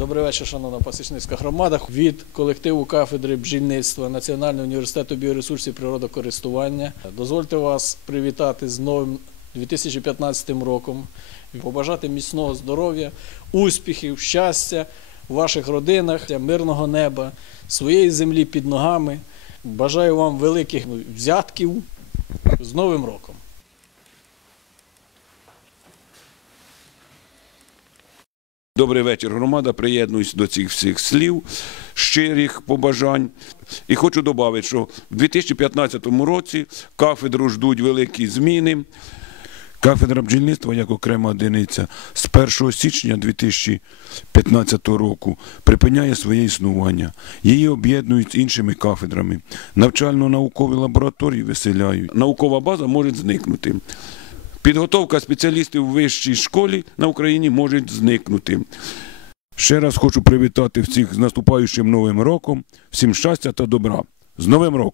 Добрий вечір, шановна пасічницька громада. Від колективу кафедри бджільництва Національного університету біоресурсів природокористування. Дозвольте вас привітати з новим 2015 роком, побажати міцного здоров'я, успіхів, щастя в ваших родинах, мирного неба, своєї землі під ногами. Бажаю вам великих взятків з Новим роком. Добрий вечір, громада. Приєднуюсь до цих всіх слів, щирих побажань. І хочу додати, що в 2015 році кафедру ждуть великі зміни. Кафедра бджільництва як окрема одиниця з 1 січня 2015 року припиняє своє існування. Її об'єднують з іншими кафедрами. Навчально-наукові лабораторії виселяють. Наукова база може зникнути. Підготовка спеціалістів у вищій школі на Україні може зникнути. Ще раз хочу привітати всіх з наступаючим новим роком. Всім щастя та добра. З Новим роком!